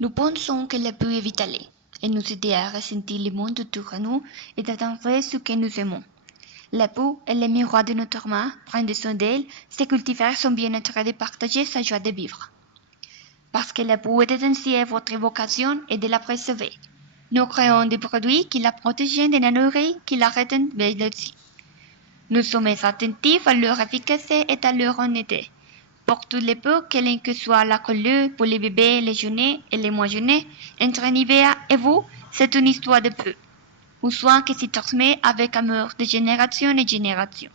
Nous pensons que la bulle est vitale et nous aider à ressentir le monde autour de nous et d'atteindre ce que nous aimons. La bulle est le miroir de notre âme, prendre soin d'elle, c'est cultiver son bien-être et de partager sa joie de vivre. Parce que la bulle est ainsi votre vocation et de la préserver. Nous créons des produits qui la protègent de la nourriture, qui la rendent belle aussi. Nous sommes attentifs à leur efficacité et à leur honnêteté. Pour tous les peu, quelle que soit la couleur, pour les bébés, les jeunes et les moins jeunes, entre Nivea et vous, c'est une histoire de peu. Un soin qui se transmet avec amour de génération en génération.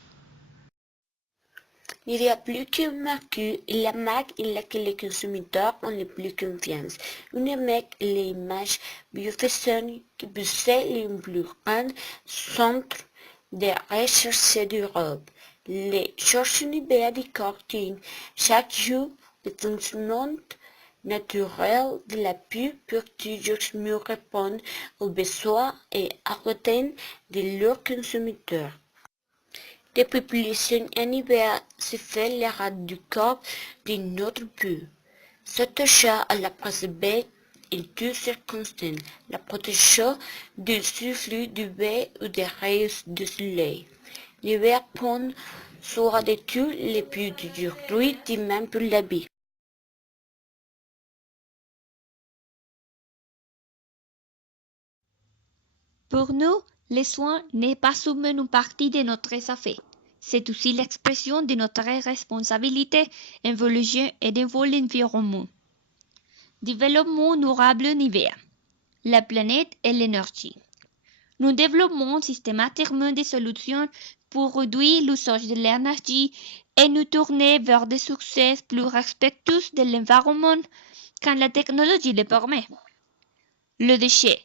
Il y a plus qu'une marque, la marque en laquelle les consommateurs ont le plus confiance. Une marque, l'image bienfaisante qui possède le plus grand centre de recherche d'Europe. Les chercheurs Nivea décortiquent chaque jour le fonctionnement naturel de la pub pour toujours mieux répondre aux besoins et attentes de leurs consommateurs. Depuis plusieurs années, se fait le ras du corps de notre pub. S'attacher à la préserver en toutes circonstances, la protéger du souffle du vent ou des rayons du soleil. L'hiver prend soin de tous les plus d'aujourd'hui, et même pour la vie. Pour nous, les soins n'est pas seulement une partie de notre affaire. C'est aussi l'expression de notre responsabilité envers les gens et envers l'environnement. Développement durable Nivea, la planète et l'énergie. Nous développons systématiquement des solutions pour réduire l'usage de l'énergie et nous tourner vers des succès plus respectueux de l'environnement quand la technologie le permet. Le déchet.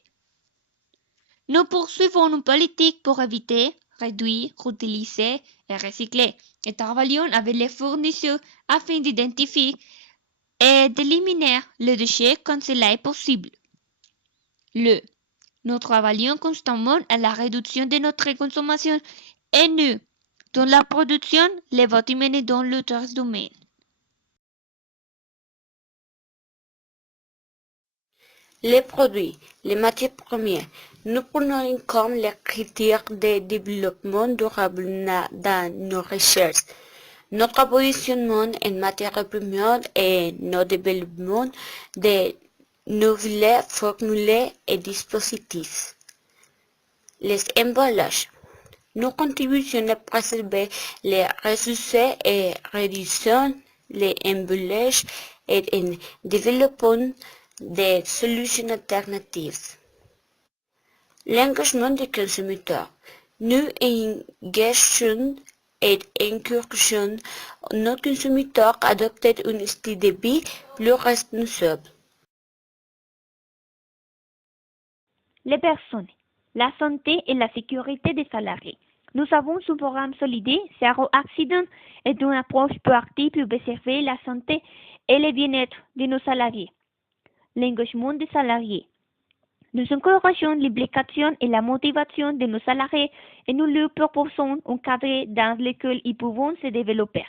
Nous poursuivons une politique pour éviter, réduire, réutiliser et recycler et travaillons avec les fournisseurs afin d'identifier et d'éliminer les déchets quand cela est possible. Nous travaillons constamment à la réduction de notre consommation et nous, dans la production, les bâtiments et dans l'autre domaine. Les produits, les matières premières. Nous prenons en compte les critères de développement durable dans nos recherches. Notre positionnement en matière première et notre développement de nouvelles formules et dispositifs. Les emballages. Nos contributions à préserver les ressources et réduisons les emballages et en développant des solutions alternatives. L'engagement des consommateurs. Nous engageons et encourageons nos consommateurs à adopter un style de vie plus responsable. Les personnes, la santé et la sécurité des salariés. Nous avons ce programme solide, Zéro Accident, est une approche proactive pour préserver la santé et le bien-être de nos salariés. L'engagement des salariés. Nous encourageons l'implication et la motivation de nos salariés et nous leur proposons un cadre dans lequel ils pourront se développer.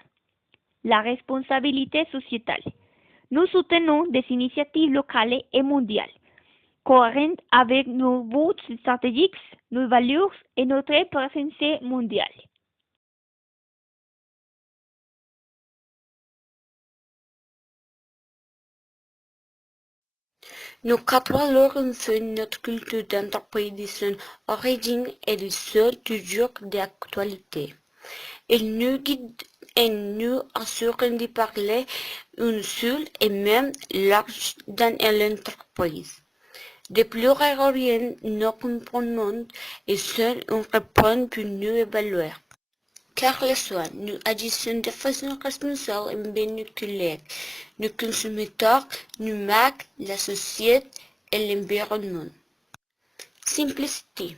La responsabilité sociétale. Nous soutenons des initiatives locales et mondiales, cohérentes avec nos buts stratégiques, nos valeurs et notre présence mondiale. Nos quatre valeurs influent notre culture d'entreprise de son origine et de sont toujours d'actualité. Elles nous guident et nous assurent de parler une seule et même langue dans l'entreprise. De plus rien nous comprenons et sont une réponse pour nous évaluer. Car le soir, nous agissons de façon responsable et bien nos collègues, nos consommateurs, nos marques, la société et l'environnement. Simplicité.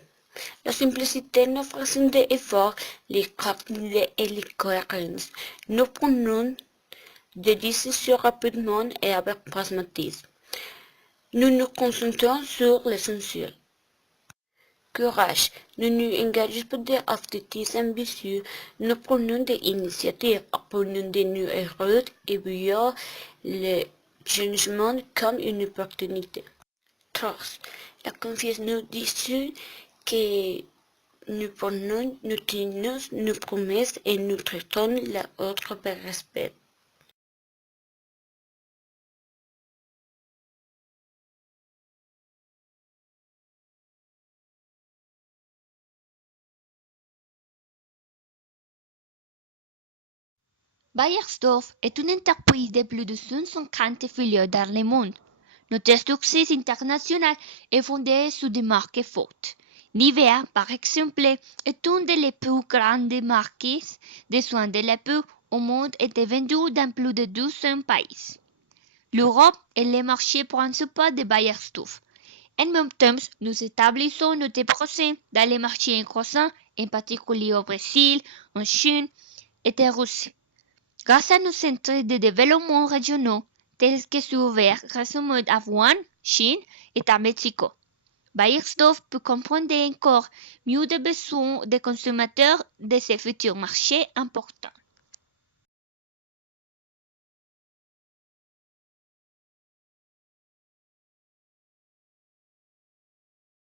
La simplicité nous façon d'effort, les calculs et les cohérences. Nous prenons des décisions rapidement et avec pragmatisme. Nous nous concentrons sur l'essentiel. Courage. Nous nous engageons pour des objectifs ambitieux. Nous prenons des initiatives, apprenons des nouvelles routes et voyons les changement comme une opportunité. 3. La confiance nous dit que nous prenons, nous tenons nos promesses et nous traitons l'autre par respect. Bayersdorf est une entreprise de plus de 150 filiales dans le monde. Notre succès international est fondé sur des marques fortes. Nivea, par exemple, est une des plus grandes marques de soins de la peau au monde et est vendue dans plus de 200 pays. L'Europe est le marché principal de Bayersdorf. En même temps, nous établissons notre projets dans les marchés en croissance, en particulier au Brésil, en Chine et en Russie. Grâce à nos centres de développement régionaux, tels que ceux ouverts récemment à Wuhan, Chine et à Mexico, Bayersdorf peut comprendre encore mieux les besoins des consommateurs de ces futurs marchés importants.